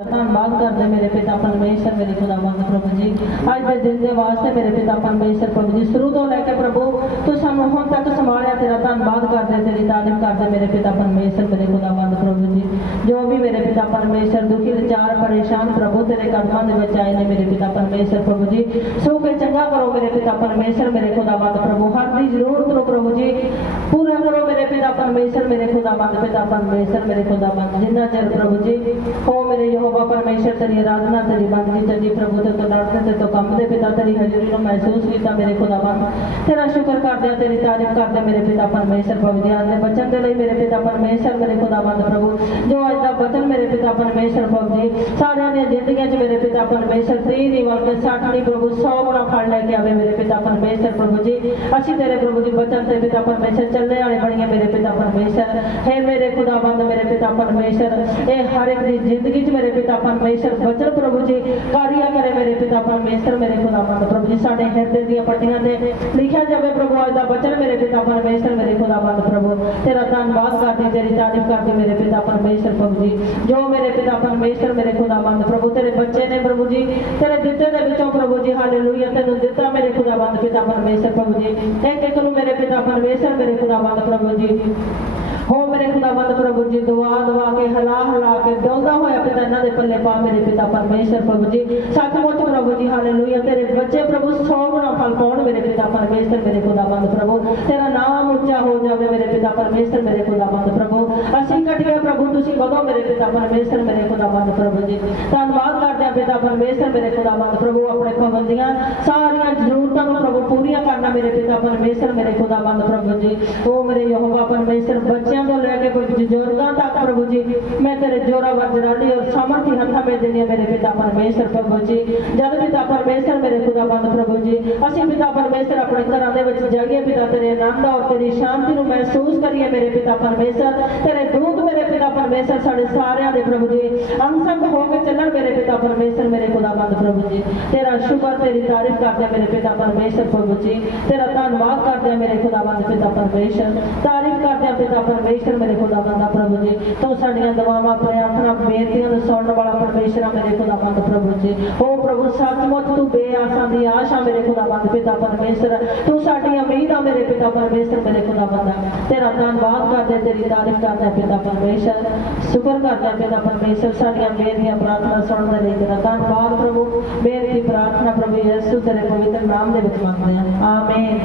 ਧੰਨਵਾਦ ਕਰਦੇ ਮੇਰੇ ਪਿਤਾ ਪਰਮੇਸ਼ਰ, ਮੇਰੇ ਖੁਦਾਵੰਦ ਪ੍ਰਭੂ ਜੀ। ਅੱਜ ਦੇ ਦਿਨ ਦੇ ਵਾਸਤੇ ਮੇਰੇ ਪਿਤਾ ਪਰਮੇਸ਼ਰ ਪ੍ਰਭੂ ਜੀ, ਸ਼ੁਰੂ ਤੋਂ ਲੈ ਕੇ ਪ੍ਰਭੂ ਤੂੰ ਸਾਨੂੰ ਹੁਣ ਤੱਕ ਸੰਭਾਲਿਆ ਤੇਰਾ ਧੰਨਵਾਦ ਕਰਦੇ, ਤੇਰੀ ਤਾਰੀਫ ਕਰਦੇ ਮੇਰੇ ਪਿਤਾ ਪਰਮੇਸ਼ਰ, ਮੇਰੇ ਖੁਦਾਵੰਦ ਪ੍ਰਭੂ ਜੀ। ਜੋ ਵੀ ਮੇਰੇ ਪਿਤਾ ਪਰਮੇਸ਼ਰ ਦੁਖੀ, ਵਿਚਾਰ, ਪਰੇਸ਼ਾਨ ਪ੍ਰਭੂ ਤੇਰੇ ਕਦਮਾਂ ਦੇ ਵਿੱਚ ਆਏ ਨੇ ਮੇਰੇ ਪਿਤਾ ਪਰਮੇਸ਼ਰ ਪ੍ਰਭੂ ਜੀ। ਸੋ ਕੇ ਚੰਗਾ ਕਰੋ ਮੇਰੇ ਪਿਤਾ ਪਰਮੇਸ਼ਰ, ਮੇਰੇ ਖੁਦਾਵੰਦ ਪ੍ਰਭੂ। ਹਰ ਦੀ ਜ਼ਰੂਰਤ ਨੂੰ ਪ੍ਰਭੂ ਜੀ ਪੂਰਾ ਕਰੋ ਮੇਰੇ ਪਿਤਾ ਪਰਮੇਸ਼ਰ ਮੇਰੇ ਖੁਦਾਵੰਦ ਪਿਤਾ ਪਰਮੇਸ਼ਰ ਮੇਰੇ ਖੁਦਾਵੰਦ ਜਿੰਨਾ ਚਿਰ ਪ੍ਰਭੂ ਜੀ ਹੋ ਮੇਰੇ ਯਹੋਵਾ ਪਰਮੇਸ਼ਰ ਤੇਰੀ ਆਰਾਧਨਾ ਤੇਰੀ ਬੰਦਗੀ ਤੇਰੀ ਪ੍ਰਭੂ ਤੇ ਤੋਂ ਡਰਦੇ ਤੇ ਤੋਂ ਕੰਮ ਦੇ ਪਿਤਾ ਤੇਰੀ ਹਜ਼ੂਰੀ ਨੂੰ ਮਹਿਸੂਸ ਕੀਤਾ ਮੇਰੇ ਖੁਦਾਵੰਦ ਤੇਰਾ ਸ਼ੁਕਰ ਕਰਦੇ ਹਾਂ ਤੇਰੀ ਤਾਰੀਫ ਕਰਦੇ ਹਾਂ ਮੇਰੇ ਪਿਤਾ ਪਰਮੇਸ਼ਰ ਪ੍ਰਭੂ ਜੀ ਅੱਜ ਦੇ ਬਚਨ ਦੇ ਲਈ ਮੇਰੇ ਪਿਤਾ ਪਰਮੇਸ਼ਰ ਮੇਰੇ ਖੁਦਾਵੰਦ ਪ੍ਰਭੂ ਜੋ ਅੱਜ ਦਾ ਬਚਨ ਮੇਰੇ ਪਿਤਾ ਪਰਮੇਸ਼ਰ ਪ੍ਰਭੂ ਜੀ ਸਾਰਿਆਂ ਦੀਆਂ ਜ਼ਿੰਦਗੀਆਂ 'ਚ ਮੇਰੇ ਪਿਤਾ ਪਰਮੇਸ਼ਰ ਤੀਹ ਨਹੀਂ ਬਲਕਿ 60 ਨਹੀਂ ਪ੍ਰਭੂ 100 ਗੁਣਾ ਫਲ ਲੈ ਕੇ ਆਵੇ ਮੇਰੇ ਪਿਤਾ ਪਰਮੇਸ਼ਰ ਪ੍ਰਭੂ ਜੀ ਅਸੀਂ ਤੇਰੇ ਪ੍ਰਭੂ ਜੀ ਬਚਨ ਤੇ ਪਿਤਾ ਪਰਮੇਸ਼ਰ ਚੱਲਣੇ ਵਾਲੇ ਬਣੀਏ ਮੇਰੇ ਪਿਤਾ ਪਰਮੇਸ਼ਰ। ਹੈ ਮੇਰੇ ਖੁਦਾਵੰਦ, ਮੇਰੇ ਪਿਤਾ ਪਰਮੇਸ਼ਰ। ਇਹ ਹਰ ਇੱਕ ਦੀ ਜ਼ਿੰਦਗੀ 'ਚ ਮੇਰੇ ਪਿਤਾ ਪਰਮੇਸ਼ਰ, ਬਚਨ ਪ੍ਰਭੂ ਜੀ, ਕਾਰਿਆ ਕਰੇ ਮੇਰੇ ਪਿਤਾ ਪਰਮੇਸ਼ਰ, ਮੇਰੇ ਖੁਦਾਵੰਦ ਪ੍ਰਭੂ ਜੀ। ਸਾਡੇ ਹਿਰਦੇ ਦੀਆਂ ਪੱਟੀਆਂ ਤੇ ਲਿਖਿਆ ਜਾਵੇ ਪ੍ਰਭੂ, ਅੱਜ ਦਾ ਬਚਨ ਮੇਰੇ ਪਿਤਾ ਪਰਮੇਸ਼ਰ, ਮੇਰੇ ਖੁਦਾਵੰਦ ਪ੍ਰਭੂ। ਤੇਰਾ ਧੰਨਵਾਦ ਕਰਦੀ, ਤੇਰੀ ਤਾਰੀਫ ਕਰਦੀ ਮੇਰੇ ਪਿਤਾ ਪਰਮੇਸ਼ਰ ਪ੍ਰਭੂ ਜੀ। ਜੋ ਮੇਰੇ ਪਿਤਾ ਪਰਮੇਸ਼ਰ, ਮੇਰੇ ਖੁਦਾਵੰਦ ਪ੍ਰਭੂ ਬੱਚੇ ਨੇ ਪ੍ਰਭੂ ਜੀ। ਤੇਰੇ ਦਿੱਤੇ ਦੇ ਵਿੱਚੋਂ ਪ੍ਰਭੂ ਜੀ ਹਾਲੇਲੂਇਆ ਤੈਨੂੰ ਦਿੱਤਾ। ਮੇਰੇ ਖੁਦਾਵੰਦ ਪਿਤਾ ਪਰਮੇਸ਼ਰ ਪ੍ਰਭੂ ਜੀ। ਇੱਕ ਇੱਕ ਨੂੰ ਮੇਰੇ ਪਿਤਾ ਪਰਮੇਸ਼ਰ, ਮੇਰੇ ਖੁਦਾਵੰਦ ਪ੍ਰਭੂ ਜੀ। ਹੋ ਮੇਰੇ ਖੁਦਾਵੰਦ ਪ੍ਰਭੂ ਜੀ ਦੁਆ ਦਵਾ ਕੇ, ਹਲਾ ਹਲਾ ਕੇ ਡੋਲਦਾ ਹੋਇਆ ਪਿਤਾ ਇਹਨਾਂ ਦੇ ਪੱਲੇ ਪਾ ਮੇਰੇ ਪਿਤਾ ਪਰਮੇਸ਼ਰ ਪ੍ਰਭੂ ਜੀ। ਸੱਚਮੁੱਚ ਪ੍ਰਭੂ ਜੀ ਹਾਲੇਲੂਇਆ ਤੇਰੇ ਬੱਚੇ ਪ੍ਰਭੂ ਸੌ ਗੁਣਾ ਫਲ ਪਾਉਣ ਮੇਰੇ ਪਿਤਾ ਪਰਮੇਸ਼ਰ, ਮੇਰੇ ਖੁਦਾਵੰਦ ਪ੍ਰਭੂ। ਤੇਰਾ ਨਾਮ ਉੱਚਾ ਹੋ ਜਾਵੇ ਮੇਰੇ ਪਿਤਾ ਪਰਮੇਸ਼ਰ, ਮੇਰੇ ਖੁਦਾਵੰਦ ਪ੍ਰਭੂ ਅਸੀਂ ਕਟਿਆ ਪ੍ਰਭੂ, ਤੁਸੀਂ ਕਦੋਂ ਮੇਰੇ ਪਿਤਾ ਪਰਮੇਸ਼ਰ, ਮੇਰੇ ਖੁਦਾਵੰਦ ਪ੍ਰਭੂ ਜੀ। ਧੰਨਵਾਦ ਕਰਦੇ ਹਾਂ ਪਿਤਾ ਪਰਮੇਸ਼ਰ, ਮੇਰੇ ਖੁਦਾਵੰਦ ਪ੍ਰਭੂ, ਆਪਣੇ ਪਾਬੰਦੀਆਂ। ਸਾਰੀਆਂ ਜ਼ਰੂਰਤਾਂ ਨੂੰ ਪ੍ਰਭੂ ਪੂਰੀਆਂ ਕਰਨਾ ਮੇਰੇ ਪਿਤਾ ਪਰਮੇਸ਼ਰ, ਮੇਰੇ ਖੁਦਾਵੰਦ ਪ੍ਰਭੂ ਜੀ। ਉਹ ਮੇਰੇ ਯਹੋਵਾ ਪਰਮੇਸ਼ਰ, ਬੱਚਿਆਂ ਤੋਂ ਲੈ ਕੇ ਬਜ਼ੁਰਗਾਂ ਤੱਕ ਪ੍ਰਭੂ ਜੀ, ਮੈਂ ਤੇਰੇ ਜੋਰਾਵਰ ਜਲਾਲੀ ਔਰ ਸਮਰਥੀ ਹੱਥਾਂ ਵਿੱਚ ਦਿੰਦੀ ਹਾਂ ਮੇਰੇ ਪਿਤਾ ਪਰਮੇਸ਼ਰ ਪ੍ਰਭੂ ਜੀ। ਜਦ ਪਿਤਾ ਪਰਮੇਸ਼ਰ, ਮੇਰੇ ਖੁਦਾਵੰਦ ਪ੍ਰਭੂ ਜੀ, ਅਸੀਂ ਪਿਤਾ ਪਰਮੇਸ਼ਰ ਆਪਣੇ ਘਰਾਂ ਦੇ ਵਿੱਚ ਜਾਈਏ, ਪਿਤਾ ਤੇਰੇ ਆਨੰਦ ਔਰ ਤੇਰੀ ਸ਼ਾਂਤੀ ਨੂੰ ਮਹਿਸੂਸ ਕਰੀਏ ਮੇਰੇ ਪਿਤਾ ਪਰਮੇਸ਼ਰ। ਤੇਰੇ ਦੂਤ ਪਰਮੇਸ਼ਰ ਸਾਡੇ ਸਾਰਿਆਂ ਦੇ ਪ੍ਰਭੂ ਜੀ। ਅੰਸੰਗ ਹੋ ਕੇ ਚੱਲਣ ਪਿਤਾ ਪਰਮੇਸ਼ਰ ਮੇਰੇ ਖੁਦਾਵੰਦ ਪ੍ਰਭੂ ਜੀ। ਤੇਰਾ ਸ਼ੁਕਰ ਤੇਰੀ ਤਾਰੀਫ ਕਰਦੇ ਮੇਰੇ ਪਿਤਾ ਪਰਮੇਸ਼ਰ ਪ੍ਰਭੂ ਜੀ। ਤੇਰਾ ਧੰਨਵਾਦ ਕਰਦੇ ਮੇਰੇ ਖੁਦਾਵੰਦ ਪਿਤਾ ਪਰਮੇਸ਼ਰ। ਤਾਰੀਫ ਕਰਦੇ ਪਿਤਾ ਪਰਮੇਸ਼ਰ ਮੇਰੇ ਖੁਦਾਵੰਦ ਦਾ ਪ੍ਰਭੂ ਜੀ। ਤੂੰ ਸਾਡੀਆਂ ਦੁਆਵਾਂ, ਪ੍ਰਾਰਥਨਾ, ਬੇਨਤੀਆਂ ਨੂੰ ਸੁਣਨ ਵਾਲਾ ਪਰਮੇਸ਼ਰ ਮੇਰੇ ਖੁਦਾਵੰਦ ਪ੍ਰਭੂ ਜੀ। ਉਹ ਪ੍ਰਭੂ, ਸੱਚਮੁੱਚ ਤੂੰ ਬੇਆਸਾਂ ਦੀ ਆਸ਼ਾ ਮੇਰੇ ਖੁਦਾਵੰਦ ਪਿਤਾ ਪਰਮੇਸ਼ਰ ਤੂੰ ਸਾਡੀ ਉਮੀਦ ਆ ਮੇਰੇ ਪਿਤਾ ਪਰਮੇਸ਼ਰ ਮੇਰੇ ਖੁਦਾਵੰਦ ਤੇਰਾ ਧੰਨਵਾਦ ਕਰਦੇ ਤੇਰੀ ਤਾਰੀਫ ਕਰਦੇ ਪਿਤਾ ਪਰਮੇਸ਼ਰ। ਸ਼ੁਕਰ ਕਰਦੇ ਪਿਤਾ ਪਰਮੇਸ਼ਰ, ਸਾਡੀਆਂ ਬੇਨਤੀਆਂ, ਪ੍ਰਾਰਥਨਾ ਸੁਣਨ ਦੇ ਲਈ ਤੇਰਾ ਧੰਨਵਾਦ ਪ੍ਰਭੂ ਬੇਨਤੀ ਪ੍ਰਾਰਥਨਾ ਪ੍ਰਭੂ ਯਿਸੂ ਤੇਰੇ ਪਵਿੱਤਰ ਨਾਮ ਦੇ ਵਿੱਚ ਮੰਗਦੇ ਆ ਆਮੇਨ।